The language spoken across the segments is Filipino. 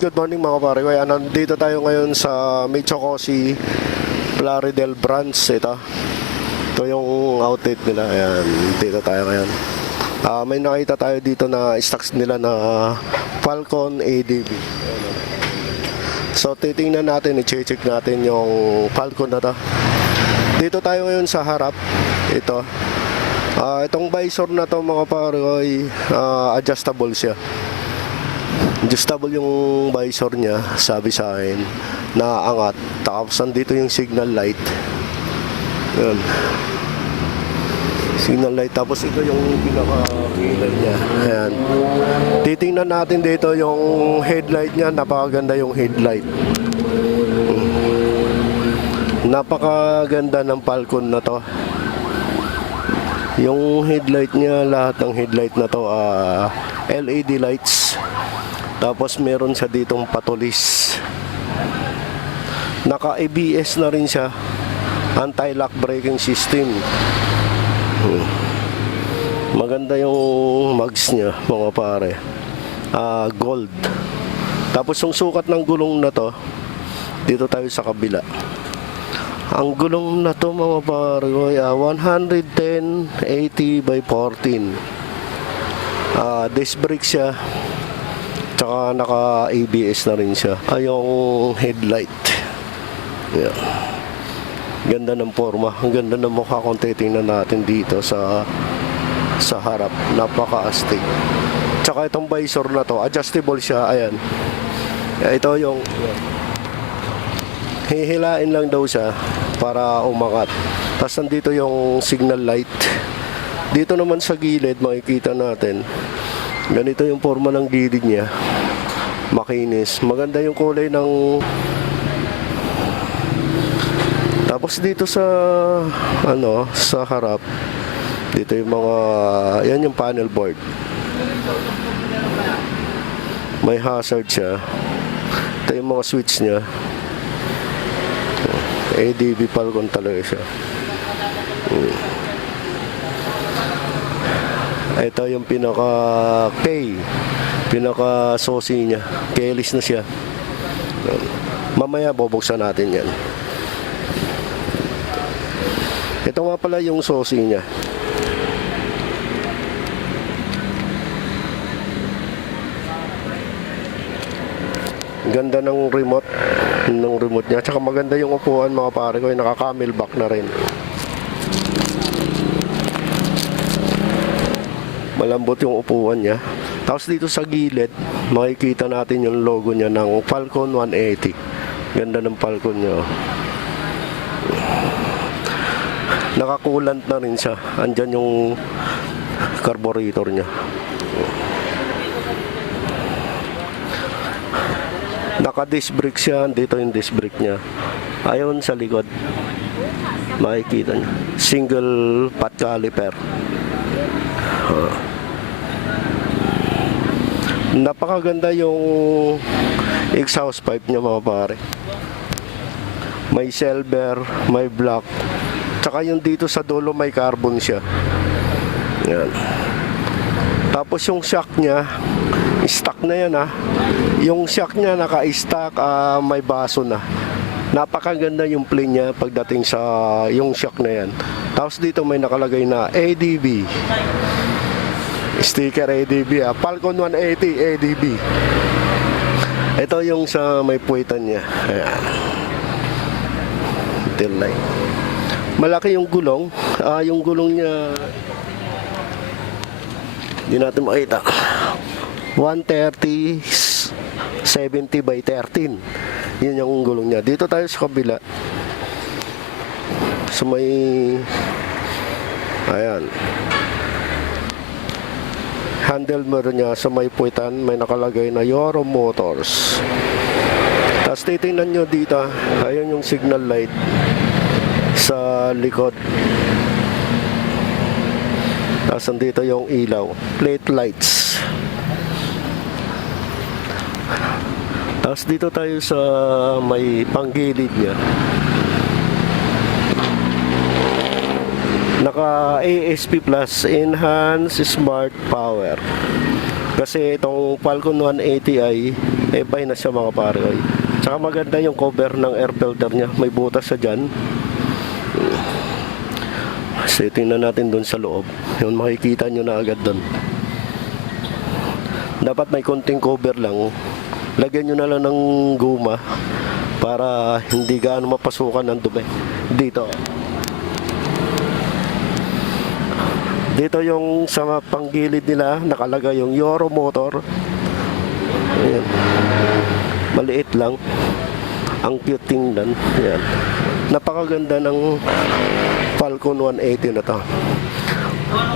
good morning mga pare. Kaya nandito tayo ngayon sa Michokosi Plaridel branch. Ito yung outlet nila. Ayan, dito tayo ngayon. May nakita tayo dito na stocks nila na Falcon ADB. So titingnan natin, i-check natin yung Falcon na to. Dito tayo ngayon sa harap. Itong visor na to mga pare ay adjustable siya. Adjustable yung visor niya, sabi sa akin, naangat. Tapos nandito yung signal light. Yan. Signal light. Tapos ito yung pinaka-kilay niya. Ayan. Titingnan natin dito yung headlight niya. Napakaganda yung headlight. Napakaganda ng Falcon na to. Yung headlight niya, lahat ng headlight na to LED lights. Tapos meron siya ditong patulis. Naka ABS na rin siya. Anti-lock braking system. Maganda yung mags niya mga pare. Gold. Tapos yung sukat ng gulong na to, dito tayo sa kabila. Ang gulong na to mga pare, 110/80 by 14. Disc brake siya. Tsaka naka ABS na rin siya. Yung headlight. Yeah. Ganda ng forma. Ang ganda ng mukha kung titingnan natin dito sa harap. Napaka-astig. Tsaka itong visor na to, adjustable siya. Ayan. Ito yung hihilain lang daw siya para umangat. Tapos nandito yung signal light. Dito naman sa gilid makikita natin. Ganito yung forma ng gilid niya. Makinis. Maganda yung kulay ng... Tapos dito sa sa harap, dito yung mga, yan yung panel board. May hazard siya. Ito yung mga switch niya. ADB Falcon talaga siya. Ito yung pinaka-K, pinaka-sosi niya. Keyless na siya. Mamaya bubuksan natin yan. Ito nga pala yung sosi niya. Ganda ng remote niya. Tsaka maganda yung upuan mga pare ko. Naka-camel back na rin. Malambot yung upuan niya. Tapos dito sa gilid, makikita natin yung logo niya ng Falcon 180. Ganda ng Falcon niya. Nakakulant na rin siya. Andyan yung carburetor niya. Naka-disc brake siya. Dito yung disc brake niya. Ayon sa likod, makikita niya. Single pot caliper. Napakaganda yung exhaust pipe niya mga pare. May silver, may black. Tsaka yung dito sa dulo may carbon siya. Yan. Tapos yung shock niya, stock na yan Yung shock niya naka-stock, may baso na. Napakaganda yung plane niya pagdating sa yung shock na yan. Tapos dito may nakalagay na ADB. Sticker ADB Falcon 180 ADB. Ito yung sa may puwitan niya. Ayan. Tail light. Malaki yung gulong. Yung gulong niya hindi natin makita. 130/70 by 13. Yun yung gulong niya. Dito tayo sa kabila. So may ayan. Handle meron niya sa may puwitan, may nakalagay na Euro Motors. Tapos titingnan nyo dito, ayun yung signal light sa likod. Tapos nandito yung ilaw, plate lights. Tapos dito tayo sa may panggilid niya. Naka ASP Plus, Enhanced Smart Power. Kasi itong Falcon 180 ay Ebay na siya mga pare. Oy. Tsaka maganda yung cover ng air filter niya. May butas sa dyan. So tingnan natin dun sa loob. Yung makikita nyo na agad dun. Dapat may konting cover lang. Lagyan nyo na lang ng guma para hindi gaano mapasukan ng dumi. Dito yung sa panggilid nila nakalagay yung Euro Motor. Ayan. Maliit lang. Ang cute tingnan. Ayan. Napakaganda ng Falcon 180 na to.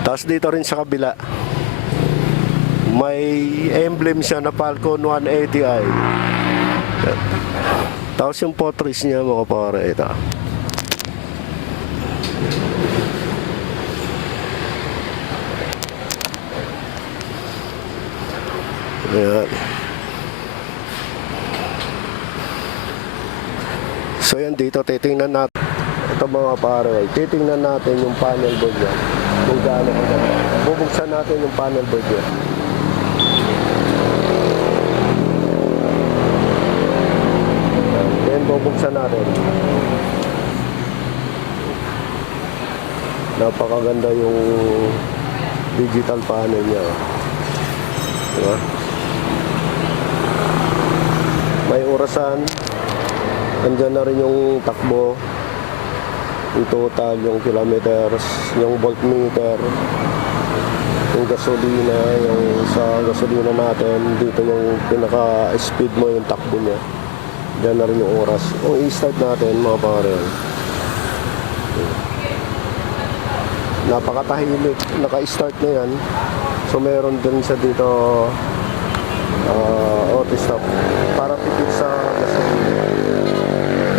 Tapos dito rin sa kabila may emblem siya na Falcon 180i. Tapos yung portraits niya mga pare, ito. Ayan. So yan dito, titingnan natin. Ito mga pare, titingnan natin yung panel board niya. Kung gaano maganda. Bubuksan natin yung panel board niya. Bubuksan natin. Napakaganda yung digital panel niya. Diba? May orasan. Andyan na rin yung takbo. Yung total, yung kilometers, yung voltmeter, yung gasolina, yung sa gasolina natin. Dito yung pinaka-speed mo, yung takbo niya. Diyan na rin yung oras. Kung i-start natin mga pare, napakatahimik. Naka-start na yan. So meron din siya dito auto stop para tipid sa gasolina.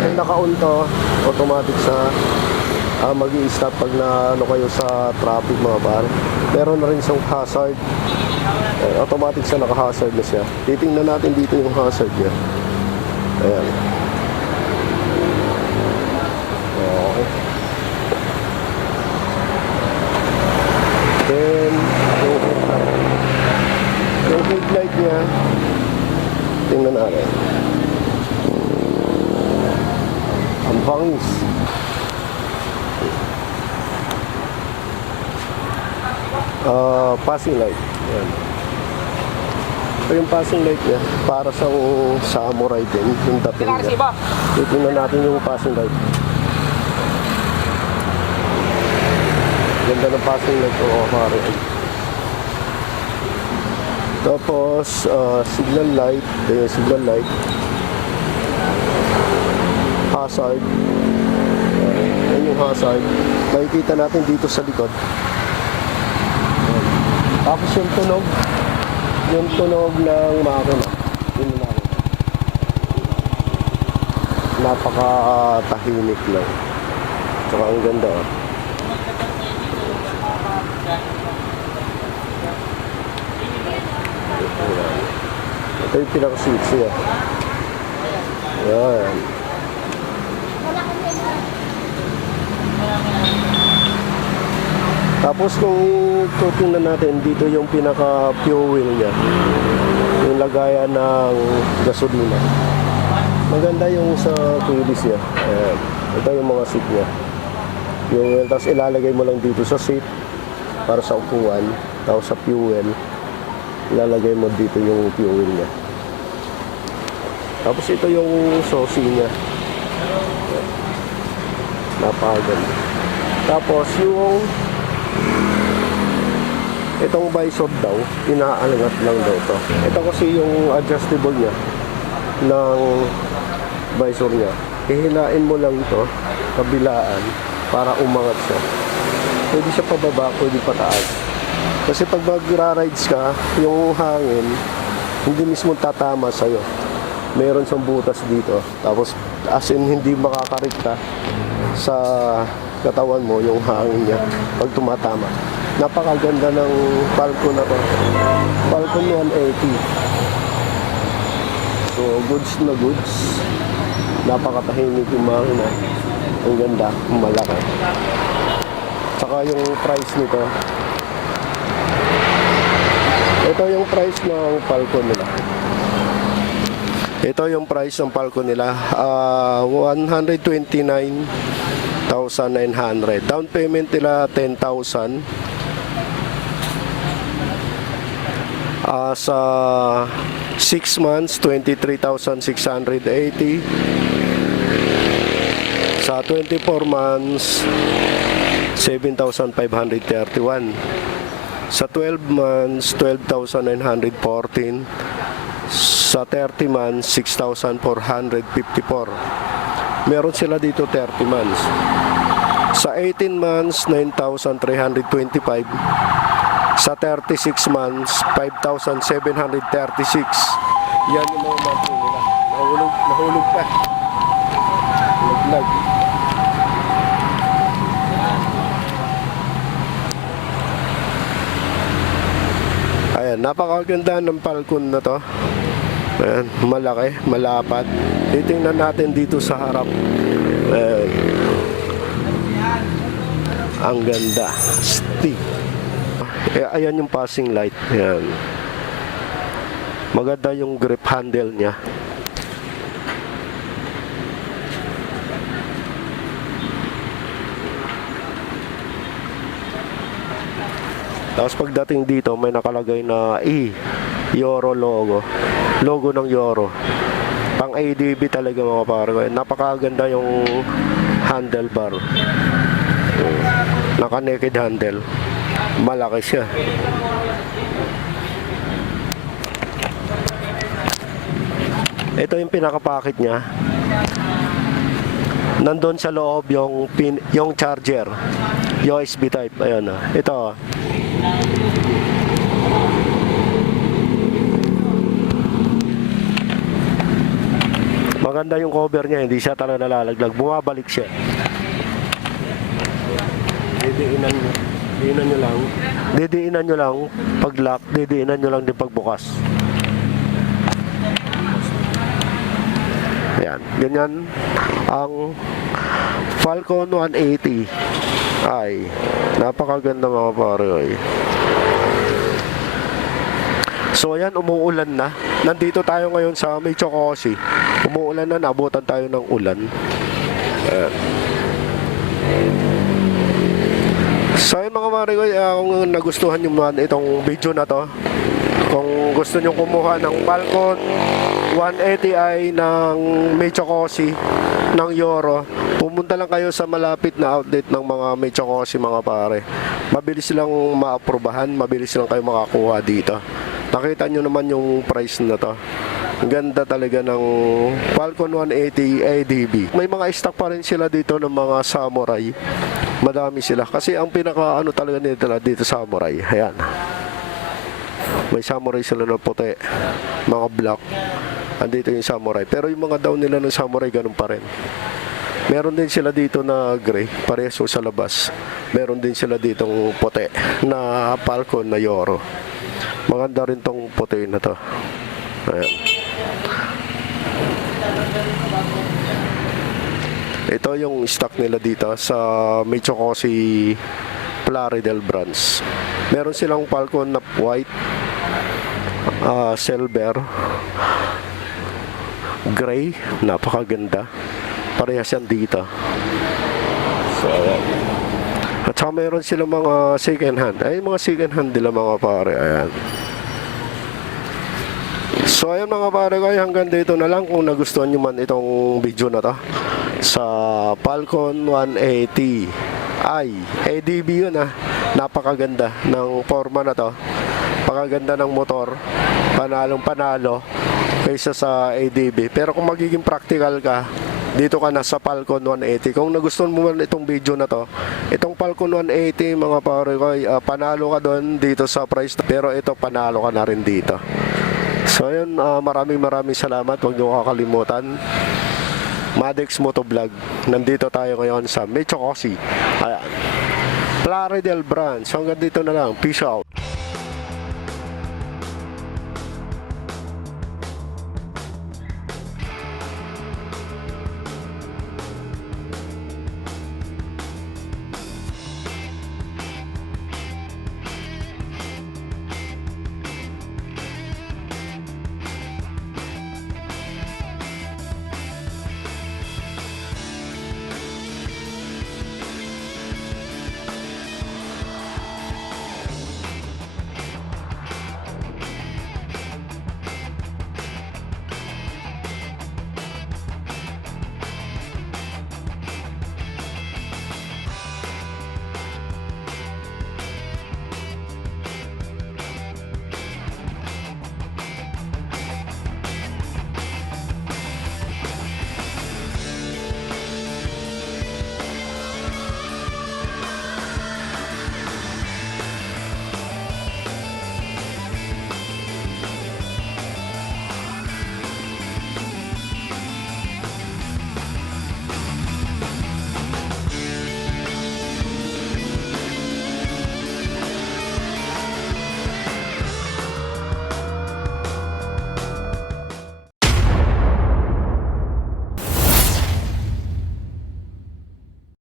Kung naka-on to, automatic sa mag-i-stop pag na ano kayo sa traffic mga pare. Meron na rin siyang hazard. Automatic siya, naka-hazard na siya. Titingnan natin dito yung hazard niya. Ayan. Okay. Then, yung headlight niya, tingnan natin. Ang bangis. Passing light. Ayan. Ito yung passing light niya para sa samurai din yung dating niya. Titingnan natin yung passing light. Ganda ng passing light ko pare. Tapos signal light, yung signal light. Hazard. Yan yung hazard. Makikita natin dito sa likod. Tapos yung tunog ng makina. Yun na lang. Napaka-tahimik lang. Tsaka ang ganda. Ito yung pinaka-switch niya. Ayan. Tapos kung tutingnan natin, dito yung pinaka-fuel niya. Yung lagayan ng gasolina. Maganda yung sa kulis niya. Ayan. Ito yung mga seat niya. Fuel, tapos ilalagay mo lang dito sa seat para sa upuan. Tapos sa fuel, ilalagay mo dito yung fuel niya. Tapos ito yung sosi niya. Napakaganda. Tapos yung itong visor daw, inaalangat lang daw ito. Ito kasi yung adjustable niya ng visor niya. Hihinain mo lang ito, kabilaan, para umangat siya. Pwede siya pababa, pwede pataas. Kasi pag magra-rides ka, yung hangin, hindi mismo tatama sa'yo. Meron siyang butas dito. Tapos, as in, hindi makakarikta sa katawan mo yung hangin niya pag tumatama. Napakaganda ng Falcon na to. Falcon 180. So, goods na goods. Napakatahimik yung makina. Ang ganda, malaki. Tsaka yung price nito. Ito yung price ng Falcon nila. Ito yung price ng Falcon nila. 129,900. Down payment nila 10,000. Sa 6 months, 23,680. Sa 24 months, 7,531. Sa 12 months, 12,914. Sa 30 months, 6,454. Meron sila dito 30 months. Sa 18 months, 9,325. Sa 36 months, 5,736. Yan yung mga monthly nila. Nahulog pa. Naglag. Ayan, napakaganda ng Falcon na to. Ayan, malaki, malapat. Titingnan natin dito sa harap. Ayan. Ang ganda. Stick. Ayan yung passing light. Ayan. Maganda yung grip handle niya. Tapos pagdating dito, may nakalagay na Yoro logo. Logo ng Yoro. Pang ADB talaga mga pare. Napakaganda yung handlebar. Naka-naked handle. Malaki siya. Ito yung pinaka-packet niya. Nandun sa loob yung charger. USB type. Ayan na. Ito. Maganda yung cover niya. Hindi siya talaga nalalaglag. Bumabalik siya. Didiinan nyo lang pag lock, didiinan nyo lang din pagbukas. Ayan, ganyan ang Falcon 180. Ay, napakaganda mga pare. So ayan, umuulan na. Nandito tayo ngayon sa Mechocosi. Umuulan na, nabutan tayo ng ulan. Ayan. So yun mga pare ko, kung nagustuhan nyo man itong video na to, kung gusto nyo kumuha ng Falcon 180i ng Mechocosi ng Yoro, pumunta lang kayo sa malapit na outlet ng mga Mechocosi mga pare. Mabilis silang maaprubahan, mabilis lang kayo makakuha dito. Nakita nyo naman yung price na to. Ang ganda talaga ng Falcon 180 ADB. May mga stock pa rin sila dito ng mga Samurai. Madami sila. Kasi ang pinaka talaga nila dito Samurai. Ayan. May Samurai sila na puti. Mga black. Andito yung Samurai. Pero yung mga down nila ng Samurai ganun pa rin. Meron din sila dito na gray. Parehas sa labas. Meron din sila ditong puti na Falcon na Yoro. Maganda rin tong puti na to. Ayan. Ito yung stock nila dito sa Mechocosi Plaridel branch. Meron silang Falcon na white, silver, gray, napakaganda. Parehas yan dito. So, at saka meron silang mga second hand. Ay, mga second hand nila mga pare. Ayan. So ayun mga pare ko, hanggang dito na lang. Kung nagustuhan nyo man itong video na to sa Falcon 180 ay ADB yun napakaganda ng forma na to, pakaganda ng motor, panalong panalo kaysa sa ADB. Pero kung magiging practical ka, dito ka na sa Falcon 180. Kung nagustuhan mo man itong video na to, itong Falcon 180 mga pare ko, panalo ka doon dito sa price, pero ito panalo ka na rin dito. So ayun, maraming salamat. Huwag niyo kakalimutan, Madex Motovlog. Nandito tayo ngayon sa Mechocosi. Ayan, Plaridel branch. Hanggang dito na lang. Peace out.